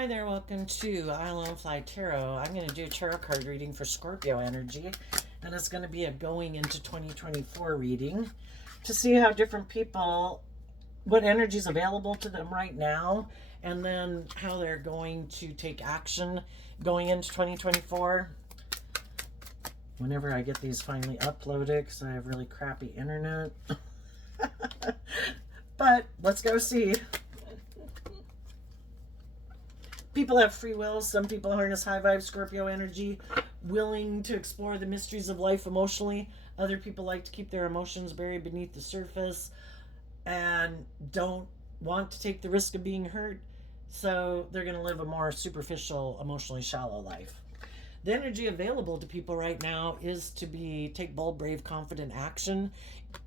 Hi there, welcome to Island Fly Tarot. I'm going to do a tarot card reading for Scorpio energy, and it's going to be a going into 2024 reading to see how different people, what energy is available to them right now, and then how they're going to take action going into 2024. Whenever I get these finally uploaded, because I have really crappy internet. But let's go see. People have free will. Some people harness high vibe Scorpio energy, willing to explore the mysteries of life emotionally. Other people like to keep their emotions buried beneath the surface and don't want to take the risk of being hurt. So they're going to live a more superficial, emotionally shallow life. The energy available to people right now is to take bold, brave, confident action.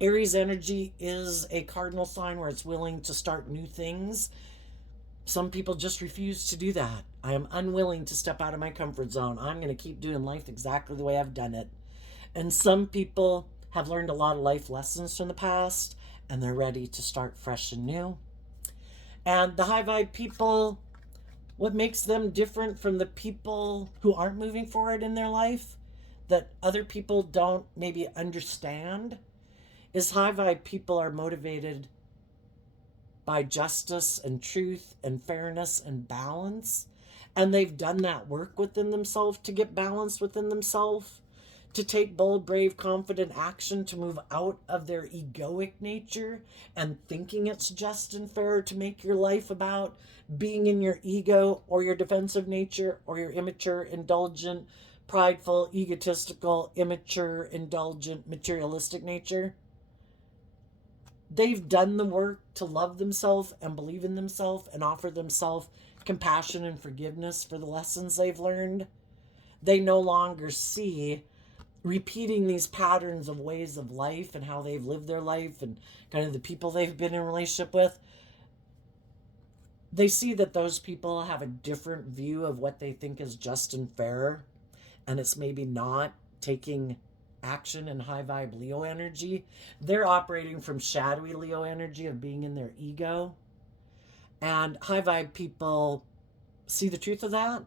Aries energy is a cardinal sign where it's willing to start new things. Some people just refuse to do that. I am unwilling to step out of my comfort zone. I'm going to keep doing life exactly the way I've done it. And some people have learned a lot of life lessons from the past, and they're ready to start fresh and new. And the high vibe people, what makes them different from the people who aren't moving forward in their life, that other people don't maybe understand, is high vibe people are motivated by justice and truth and fairness and balance. And they've done that work within themselves to get balance within themselves, to take bold, brave, confident action, to move out of their egoic nature and thinking it's just and fair to make your life about being in your ego or your defensive nature or your immature, indulgent, prideful, egotistical, immature, indulgent, materialistic nature. They've done the work to love themselves and believe in themselves and offer themselves compassion and forgiveness for the lessons they've learned. They no longer see repeating these patterns of ways of life and how they've lived their life and kind of the people they've been in a relationship with. They see that those people have a different view of what they think is just and fair, and it's maybe not taking action and high vibe Leo energy. They're operating from shadowy Leo energy of being in their ego. And high vibe people see the truth of that.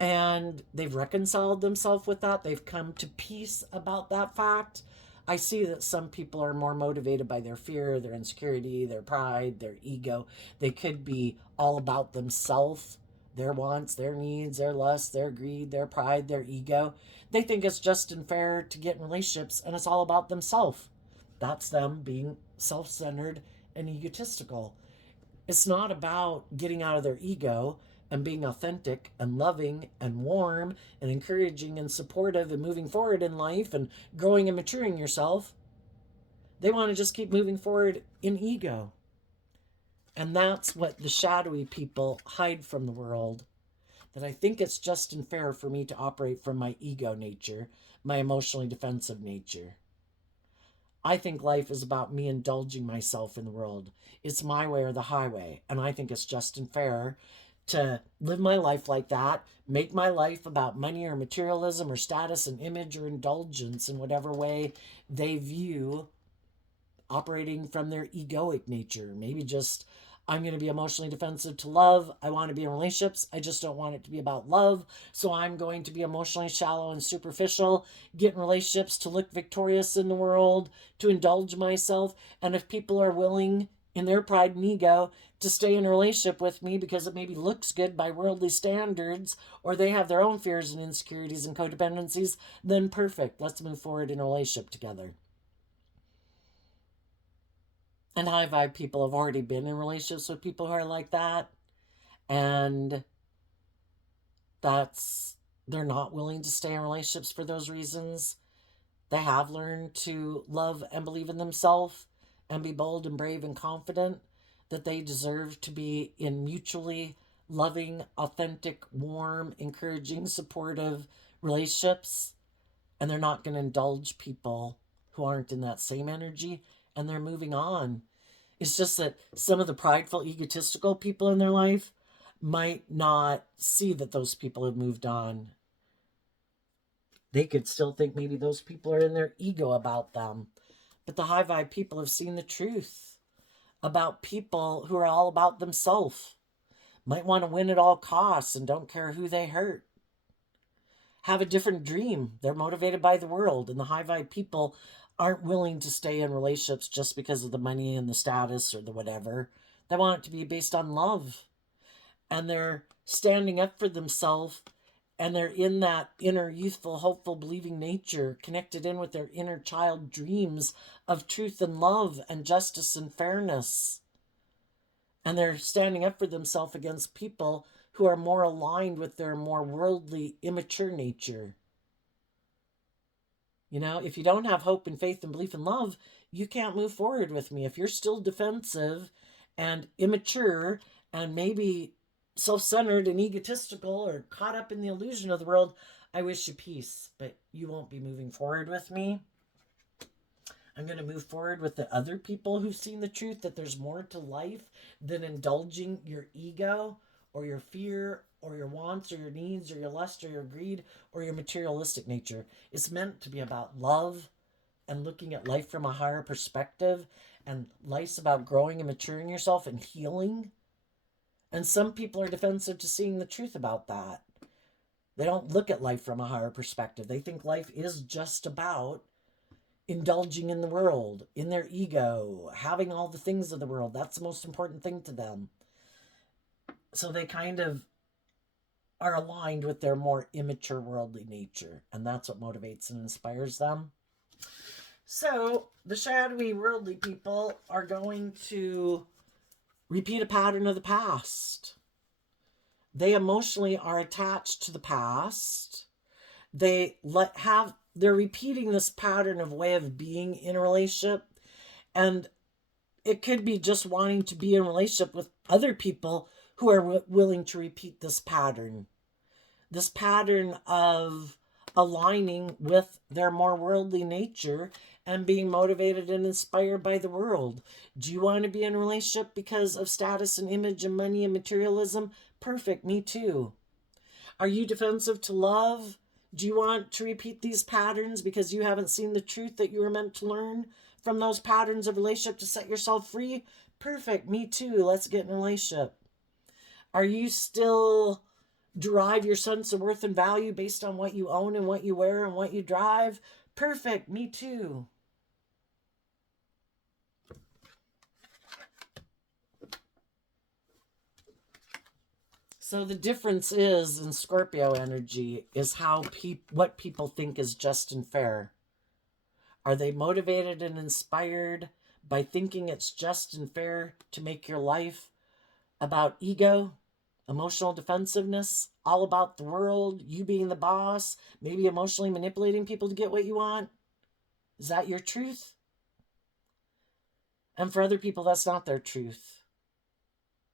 And they've reconciled themselves with that. They've come to peace about that fact. I see that some people are more motivated by their fear, their insecurity, their pride, their ego. They could be all about themselves, their wants, their needs, their lust, their greed, their pride, their ego. They think it's just and fair to get in relationships, and it's all about themselves. That's them being self-centered and egotistical. It's not about getting out of their ego and being authentic and loving and warm and encouraging and supportive and moving forward in life and growing and maturing yourself. They want to just keep moving forward in ego. And that's what the shadowy people hide from the world. That I think it's just and fair for me to operate from my ego nature, my emotionally defensive nature. I think life is about me indulging myself in the world. It's my way or the highway. And I think it's just and fair to live my life like that, make my life about money or materialism or status and image or indulgence in whatever way they view operating from their egoic nature. Maybe just, I'm going to be emotionally defensive to love. I want to be in relationships. I just don't want it to be about love. So I'm going to be emotionally shallow and superficial, get in relationships to look victorious in the world, to indulge myself. And if people are willing in their pride and ego to stay in a relationship with me because it maybe looks good by worldly standards, or they have their own fears and insecurities and codependencies, then perfect. Let's move forward in a relationship together. And high vibe people have already been in relationships with people who are like that. And they're not willing to stay in relationships for those reasons. They have learned to love and believe in themselves and be bold and brave and confident, that they deserve to be in mutually loving, authentic, warm, encouraging, supportive relationships. And they're not going to indulge people who aren't in that same energy, and they're moving on. It's just that some of the prideful, egotistical people in their life might not see that those people have moved on. They could still think maybe those people are in their ego about them. But the high vibe people have seen the truth about people who are all about themselves. might want to win at all costs and don't care who they hurt. Have a different dream. They're motivated by the world, and the high vibe people aren't willing to stay in relationships just because of the money and the status or the whatever. They want it to be based on love, and they're standing up for themselves, and they're in that inner youthful, hopeful, believing nature, connected in with their inner child dreams of truth and love and justice and fairness. And they're standing up for themselves against people who are more aligned with their more worldly, immature nature. You know, if you don't have hope and faith and belief and love, you can't move forward with me. If you're still defensive and immature and maybe self-centered and egotistical or caught up in the illusion of the world, I wish you peace, but you won't be moving forward with me. I'm going to move forward with the other people who've seen the truth, that there's more to life than indulging your ego or your fear or your wants or your needs or your lust or your greed or your materialistic nature. It's meant to be about love and looking at life from a higher perspective, and life's about growing and maturing yourself and healing. And some people are defensive to seeing the truth about that. They don't look at life from a higher perspective. They think life is just about indulging in the world, in their ego, having all the things of the world. That's the most important thing to them. So they kind of are aligned with their more immature worldly nature, and that's what motivates and inspires them. So the shadowy worldly people are going to repeat a pattern of the past. They emotionally are attached to the past. They're repeating this pattern of way of being in a relationship, and it could be just wanting to be in a relationship with other people who are willing to repeat this pattern of aligning with their more worldly nature and being motivated and inspired by the world. Do you want to be in a relationship because of status and image and money and materialism? Perfect, me too. Are you defensive to love? Do you want to repeat these patterns because you haven't seen the truth that you were meant to learn from those patterns of relationship to set yourself free? Perfect, me too. Let's get in a relationship. Are you still derive your sense of worth and value based on what you own and what you wear and what you drive? Perfect, me too. So the difference is in Scorpio energy is how what people think is just and fair. Are they motivated and inspired by thinking it's just and fair to make your life about ego, emotional defensiveness, all about the world, you being the boss, maybe emotionally manipulating people to get what you want? Is that your truth? And for other people, that's not their truth.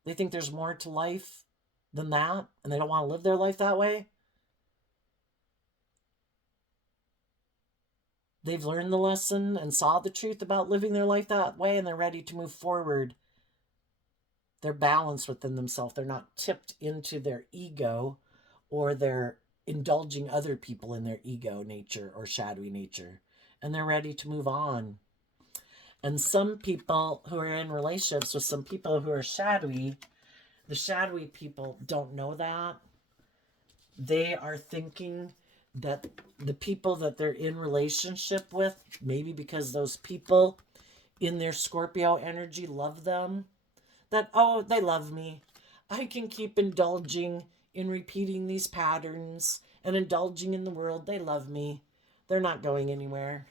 They think there's more to life than that, and they don't want to live their life that way. They've learned the lesson and saw the truth about living their life that way, and they're ready to move forward. They're balanced within themselves. They're not tipped into their ego, or they're indulging other people in their ego nature or shadowy nature, and they're ready to move on. And some people who are in relationships with some people who are shadowy, the shadowy people don't know that. They are thinking that the people that they're in relationship with, maybe because those people in their Scorpio energy love them, that, oh, they love me. I can keep indulging in repeating these patterns and indulging in the world. They love me. They're not going anywhere.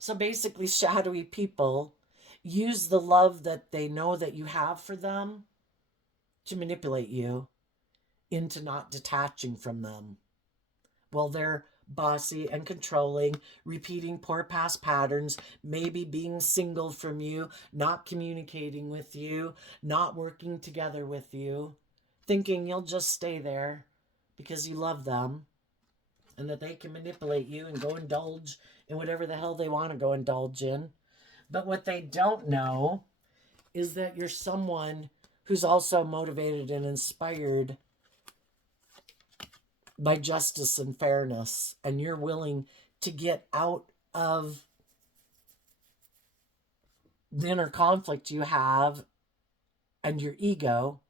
So basically, shadowy people use the love that they know that you have for them to manipulate you into not detaching from them. Well, they're bossy and controlling, repeating poor past patterns, maybe being single from you, not communicating with you, not working together with you, thinking you'll just stay there because you love them and that they can manipulate you and go indulge in whatever the hell they want to go indulge in. But what they don't know is that you're someone who's also motivated and inspired by justice and fairness, and you're willing to get out of the inner conflict you have and your ego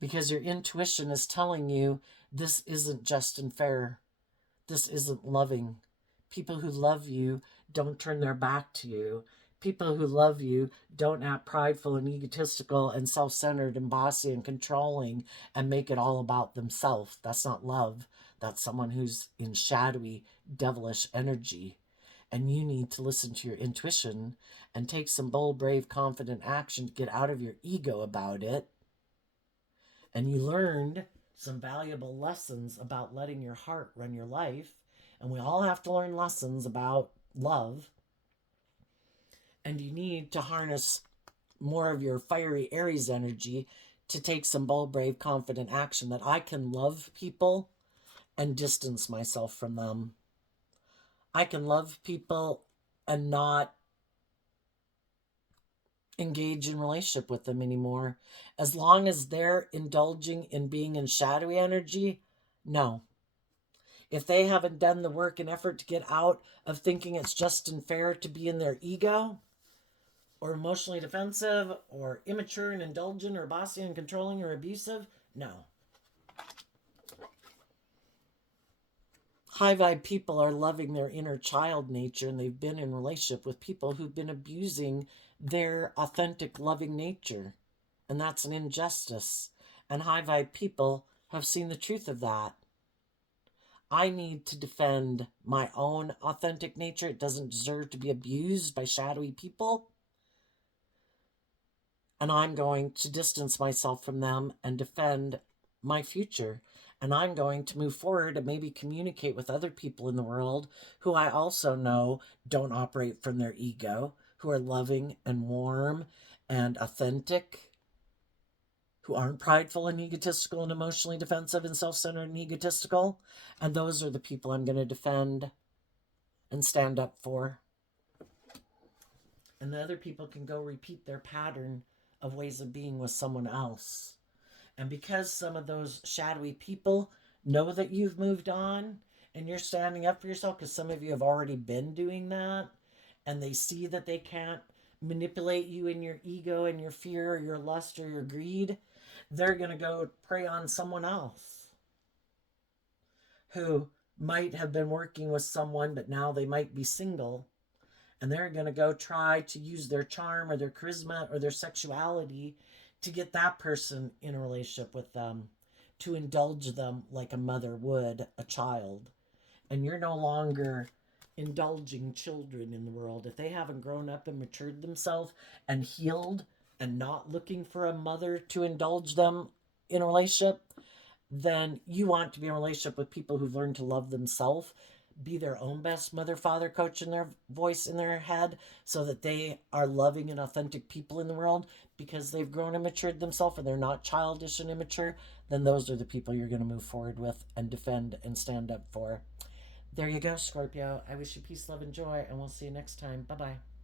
because your intuition is telling you this isn't just and fair. This isn't loving. People who love you don't turn their back to you. People who love you don't act prideful and egotistical and self centered and bossy and controlling and make it all about themselves. That's not love. That's someone who's in shadowy, devilish energy. And you need to listen to your intuition and take some bold, brave, confident action to get out of your ego about it. And you learned some valuable lessons about letting your heart run your life. And we all have to learn lessons about love. And you need to harness more of your fiery Aries energy to take some bold, brave, confident action that I can love people and distance myself from them. I can love people and not engage in relationship with them anymore. As long as they're indulging in being in shadowy energy, no. If they haven't done the work and effort to get out of thinking it's just and fair to be in their ego, or emotionally defensive, or immature and indulgent, or bossy and controlling, or abusive, no. High vibe people are loving their inner child nature, and they've been in relationship with people who've been abusing their authentic loving nature. And that's an injustice. And high vibe people have seen the truth of that. I need to defend my own authentic nature. It doesn't deserve to be abused by shadowy people. And I'm going to distance myself from them and defend my future. And I'm going to move forward and maybe communicate with other people in the world who I also know don't operate from their ego, who are loving and warm and authentic, who aren't prideful and egotistical and emotionally defensive and self-centered and egotistical. And those are the people I'm going to defend and stand up for. And the other people can go repeat their pattern of ways of being with someone else. And because some of those shadowy people know that you've moved on and you're standing up for yourself, because some of you have already been doing that, and they see that they can't manipulate you in your ego and your fear or your lust or your greed, they're going to go prey on someone else who might have been working with someone, but now they might be single. And they're going to go try to use their charm or their charisma or their sexuality to get that person in a relationship with them, to indulge them like a mother would a child. And you're no longer indulging children in the world. If they haven't grown up and matured themselves and healed and not looking for a mother to indulge them in a relationship, then you want to be in a relationship with people who've learned to love themselves, be their own best mother, father, coach in their voice in their head, so that they are loving and authentic people in the world because they've grown and matured themselves and they're not childish and immature. Then those are the people you're going to move forward with and defend and stand up for. There you go, Scorpio. I wish you peace, love, and joy, and we'll see you next time. Bye bye.